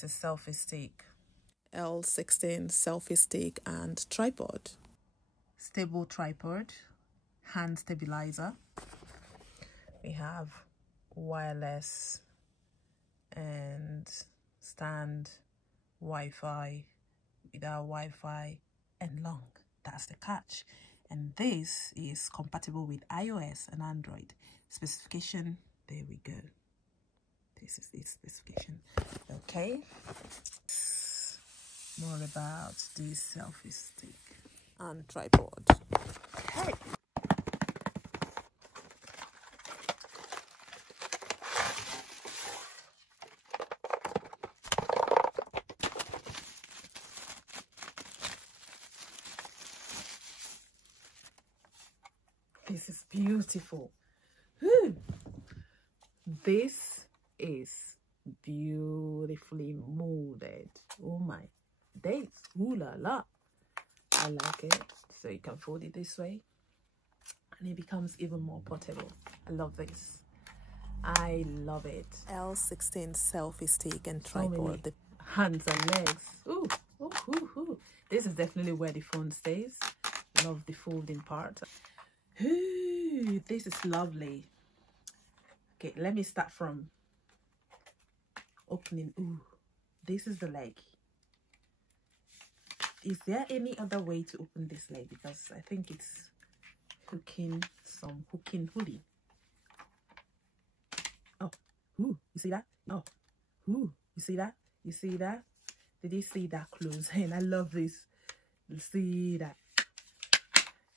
Tellasis selfie stick, L16 selfie stick and tripod. Stable tripod, hand stabilizer. We have wireless and stand, Wi-Fi, without Wi-Fi, and long. That's the catch. And this is compatible with iOS and Android. Specification, there we go. This is the specification. Okay, more about this selfie stick and tripod. Okay. This is beautiful. Whew. This is beautifully molded. Oh my days. Ooh la la. I like it. So you can fold it this way and it becomes even more portable. I love this. I love it. L16 selfie stick and tripod. The hands and legs. Ooh, ooh, ooh, ooh. This is definitely where the phone stays. Love the folding part. Ooh, this is lovely. Okay, let me start from opening. Ooh, this is the leg. Is there any other way to open this leg? Because I think it's hooking hoodie. Oh, ooh, you see that? Oh, ooh, you see that? You see that? Did you see that close? And I love this. See that?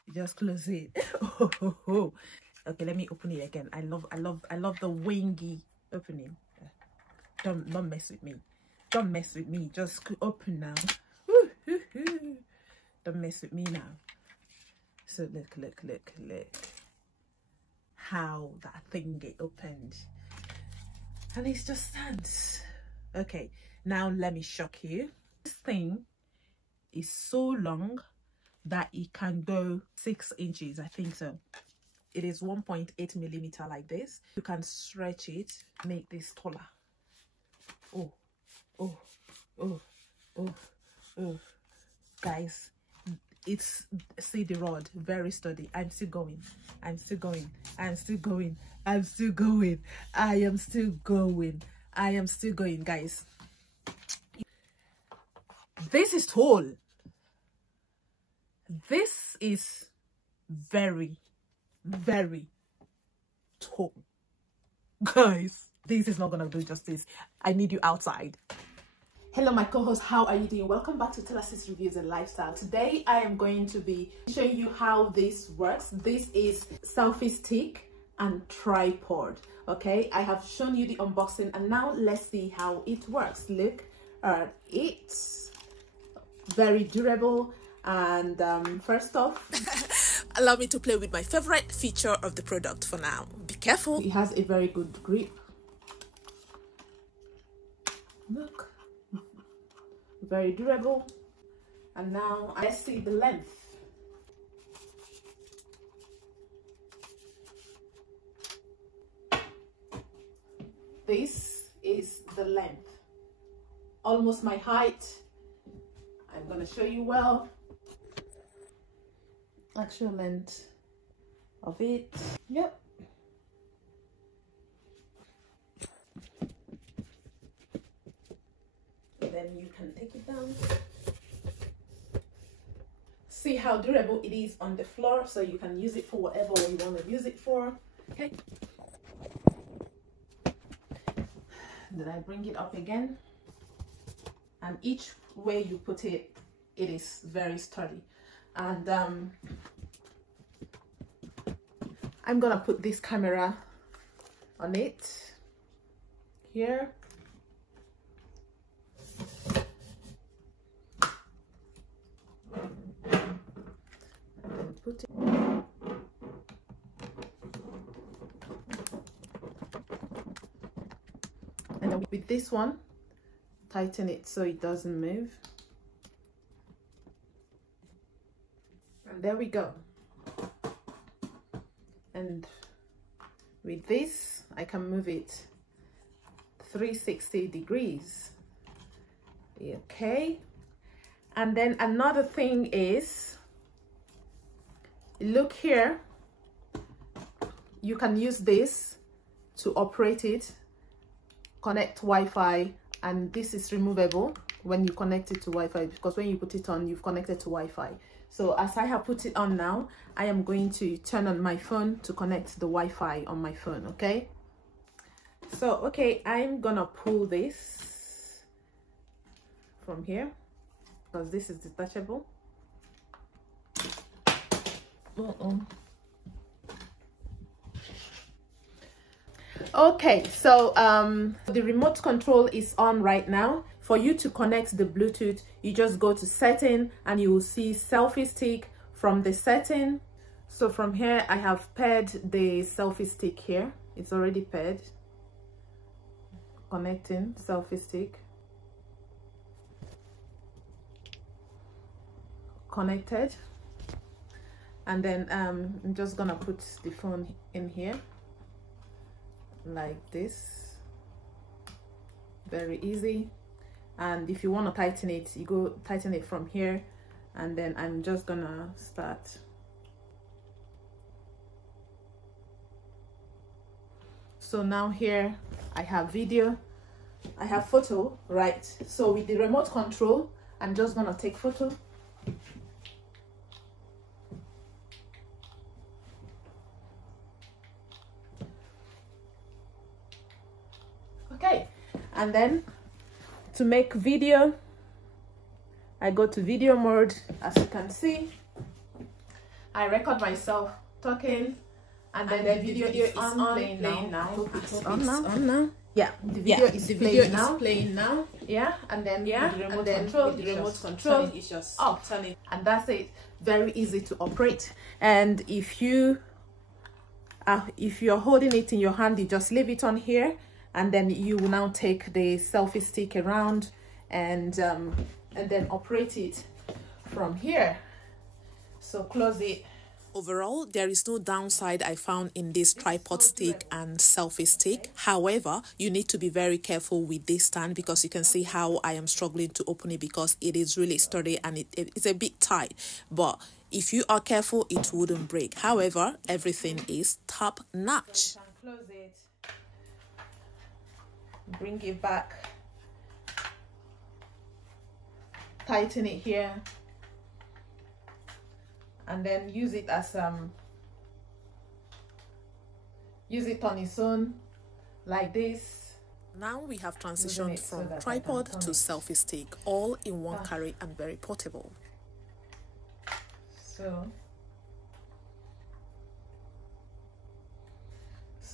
You just close it. Oh, oh, oh. Okay, let me open it again. I love the wingy opening. Don't mess with me. Don't mess with me. Just open now. Don't mess with me now. So look how that thing get opened, and it just stands. Okay, now let me shock you. This thing is so long that it can go 6 inches, I think so. It is 1.8 millimeter like this. You can stretch it, make this taller. Oh, oh, oh, oh, oh. Guys, it's, see the rod, very sturdy. I'm still going. I'm still going. I'm still going. I'm still going. I am still going. I am still going, guys. This is tall. This is very, very tall. Guys, this is not gonna do justice. I need you outside. Hello my co-host, how are you doing? Welcome back to Tellasis Reviews and Lifestyle. Today I am going to be showing you how this works. This is selfie stick and tripod. Okay, I have shown you the unboxing and now let's see how it works. Look at it. Very durable. And first off, allow me to play with my favorite feature of the product for now. Be careful. It has a very good grip. Look, very durable. And now let's see the length. This is the length, almost my height. I'm gonna show you well. Actual length of it. Yep. Then you can take it down. See how durable it is on the floor, so you can use it for whatever you want to use it for. Okay. Then I bring it up again, and each way you put it, it is very sturdy. And I'm gonna put this camera on it here. And then put it. And then with this one, tighten it so it doesn't move. And there we go. And with this I can move it 360 degrees Okay, and then another thing is, look here, you can use this to operate it, connect Wi-Fi, and this is removable when you connect it to Wi-Fi, because when you put it on, you've connected to Wi-Fi. So as I have put it on now, I am going to turn on my phone to connect the Wi-Fi on my phone. Okay, so okay, I'm gonna pull this from here because this is detachable. Okay, so the remote control is on right now. For you to connect the Bluetooth, you just go to setting and you will see selfie stick. From the setting, so from here I have paired the selfie stick here. It's already paired. Connecting selfie stick. Connected. And then I'm just gonna put the phone in here like this. Very easy. And if you want to tighten it, you go tighten it from here, and then I'm just gonna start. So now here I have video, I have photo, right? So with the remote control, I'm just gonna take photo. Okay, and then to make video, I go to video mode. As you can see, I record myself talking, and then the video is on playing now. It's on now. Yeah, the video is playing now. Yeah, and then the remote control is just off, and that's it. Very easy to operate. And if you're holding it in your hand, you just leave it on here, and then you will now take the selfie stick around and then operate it from here. So close it. Overall, there is no downside I found in this tripod stick and selfie stick. However, you need to be very careful with this stand, because you can see how I am struggling to open it because it is really sturdy and it's a bit tight. But if you are careful, it wouldn't break. However, everything is top notch. Close it. Bring it back. Tighten it here. And then use it as use it on its own like this. Now we have transitioned from tripod to selfie stick, all in one carry and very portable. So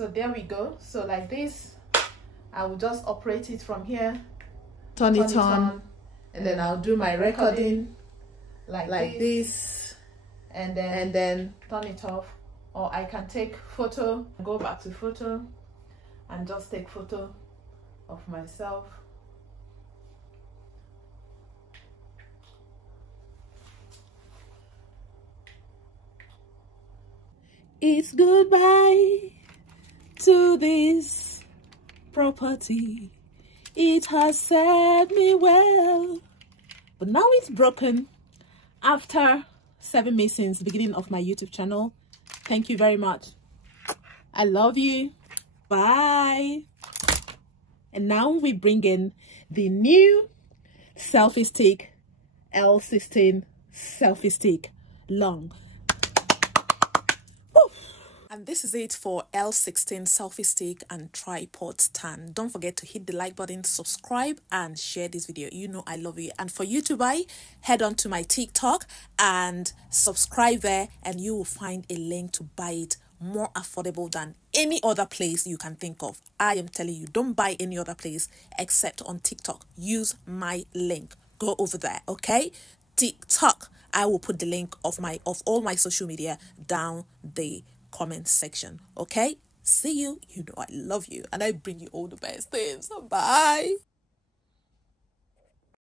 there we go. So like this, I will just operate it from here, turn it on, and then I'll do my recording like this. And then turn it off, or I can take photo, go back to photo and just take photo of myself. It's goodbye to this property. It has served me well, but now it's broken. After 7 months since the beginning of my YouTube channel. Thank you very much. I love you. Bye. And now we bring in the new selfie stick, L16 Selfie Stick Long. Woo! And this is it for L16 Selfie Stick and Tripod Stand. Don't forget to hit the like button, subscribe, and share this video. You know I love you. And for you to buy, head on to my TikTok and subscribe there, and you will find a link to buy it more affordable than any other place you can think of. I am telling you, don't buy any other place except on TikTok. Use my link. Go over there, okay? TikTok. I will put the link of all my social media down the comment section. Okay, see you. You know I love you and I bring you all the best things. Bye.